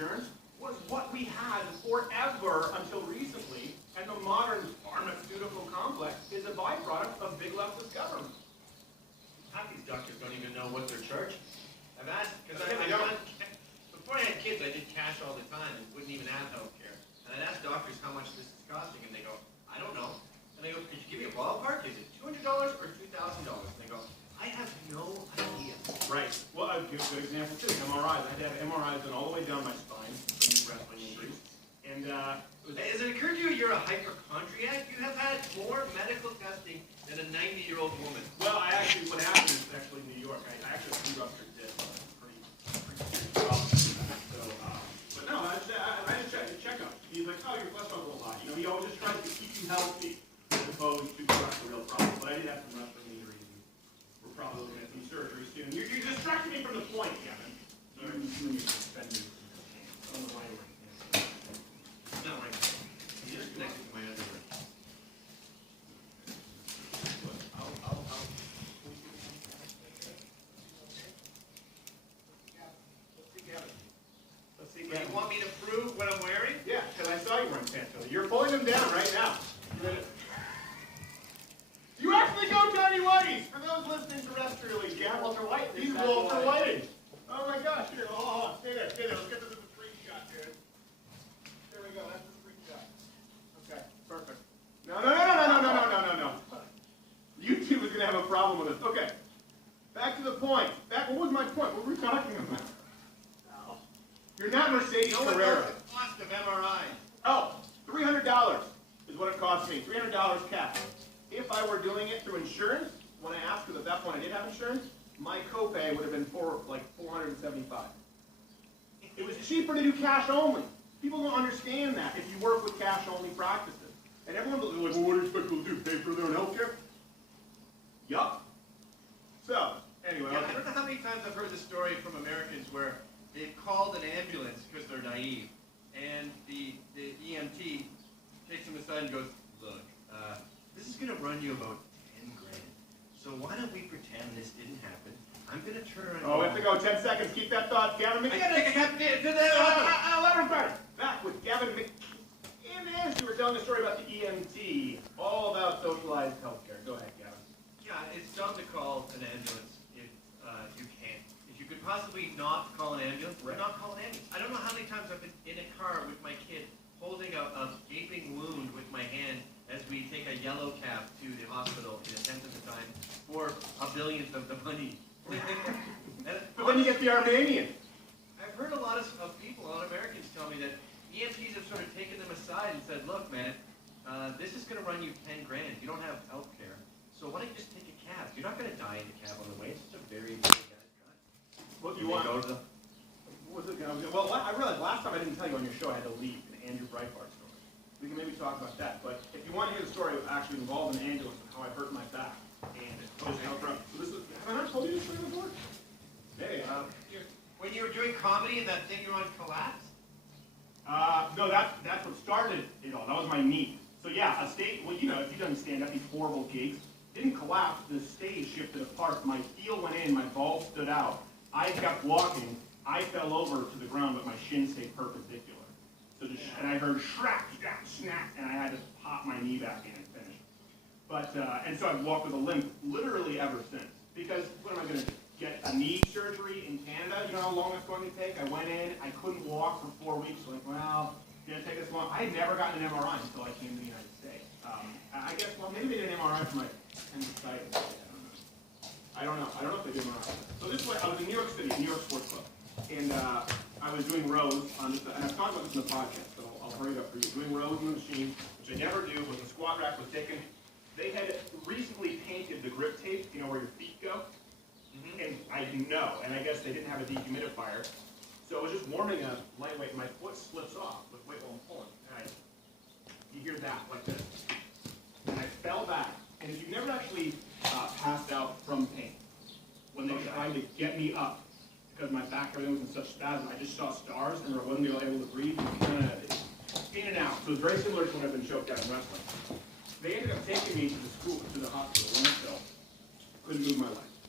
insurance was what we had forever until recently, and the modern pharmaceutical complex is a byproduct of big leftist government. Half these doctors don't even know what they're charging. I've asked, because before I had kids, I did cash all the time and wouldn't even have health care. And I'd ask doctors how much this is costing, and they go, I don't know. And I go, could you give me a ballpark? Is it $200 or $2,000? And they go, I have no idea. Right. Well, I'll give a good example too. MRIs. I had to have MRIs done all the way down my spine from wrestling injuries. And has it occurred to you you're a hypochondriac? You have had more medical testing than a 90-year-old woman. Well, what happened is actually in New York. I actually had 2 ruptured discs. Pretty serious problem. So, but no, I just checked the checkup. He's like, oh, your cholesterol's a little high. You know, he always just tries to keep you healthy as opposed to correct the real problem. But I did have some wrestling injuries, and we're probably looking at some surgery soon. You're distracting me from the point, Kevin. Sorry. You need to spend me on the right way. No, right. He is connected to my other ring. Let's see, Do you want me to prove what I'm wearing? Yeah, because I saw you wearing pants. You're pulling them down right now. You actually go Johnny Whitey's. For those listening terrestrially, yeah, Walter White. He's Walter Whiting. Oh my gosh, here, hold on, stay there. Let's get this as a screenshot, dude. There we go, that's the screenshot. Okay, perfect. No. YouTube is gonna have a problem with this. Okay, back to the point. What was my point? What were we talking about? Oh. You're not Mercedes Carrera. No one knows the cost of MRI. Oh, $300 is what it cost me. $300 cash. If I were doing it through insurance, when I asked, because at that point I did have insurance, my copay would have been $475. It was cheaper to do cash only. People don't understand that if you work with cash only practices. And everyone will be like, well, what do you expect people to do? Pay for their own health care? Yup. So, anyway. Yeah, I don't know how many times I've heard the story from Americans where they've called an ambulance because they're naive, and the EMT takes them aside and goes, look, this is going to run you about 10 grand. So why don't we pretend this didn't happen? I'm going to turn around. Oh, we have to go 10 seconds. Keep that thought, Gavin McKee. Back with Gavin McKee. And as you were telling the story about the EMT, all about socialized healthcare. Go ahead, Gavin. Yeah, it's dumb to call an ambulance if you can't. If you could possibly not call an ambulance, not call an ambulance. I don't know how many times I've been in a car with my kid holding a gaping wound with my hand as we take a yellow cab to the hospital in a tenth of the time for a billionth of the money. But then you get the Armenian. I've heard a lot of people, a lot of Americans tell me that EMTs have sort of taken them aside and said, look, man, this is going to run you 10 grand. You don't have health care. So why don't you just take a cab? You're not going to die in the cab on the way. It's just a very big guy's drive. What you want? What was it? Well, I realized last time I didn't tell you on your show I had to leave an Andrew Breitbart story. We can maybe talk about that. But if you want to hear the story, it actually involved an ambulance and how I hurt my back. And it was out front. So this is, have I not told you this story before? Hey, when you were doing comedy and that thing you were on collapsed? No, that's what started it all. That was my knee. So yeah, a stage, well, you know, if you've done stand-up, these horrible gigs, didn't collapse, the stage shifted apart, my heel went in, my ball stood out, I kept walking, I fell over to the ground, but my shin stayed perpendicular. So just, and I heard shrack, snap, and I had to pop my knee back in and finish. But, and so I've walked with a limp literally ever since. Because what am I going to do? Get a knee surgery in Canada? You know how long it's going to take? I went in, I couldn't walk for 4 weeks, like, well, it's going to take this long. I had never gotten an MRI until I came to the United States. I guess, well, maybe they did an MRI for my appendicitis. I don't know. I don't know if they did an MRI. So this way, I was in New York City, New York Sports Club, and I was doing rows on this, and I've talked about this in the podcast, so I'll hurry it up for you. Doing rows in the machine, which I never do, when the squat rack was taken. They had recently painted the grip tape, you know, where your feet go. And I didn't know, and I guess they didn't have a dehumidifier. So I was just warming a lightweight, and my foot slips off with weight while I'm pulling. And you hear that, like this. And I fell back. And if you've never actually passed out from pain, when they tried to get me up, because my back, everything was in such spasm, I just saw stars, and I wasn't able to breathe, in and out. So it's very similar to when I've been choked out in wrestling. They ended up taking me to the hospital, Lawrenceville. Couldn't move my leg.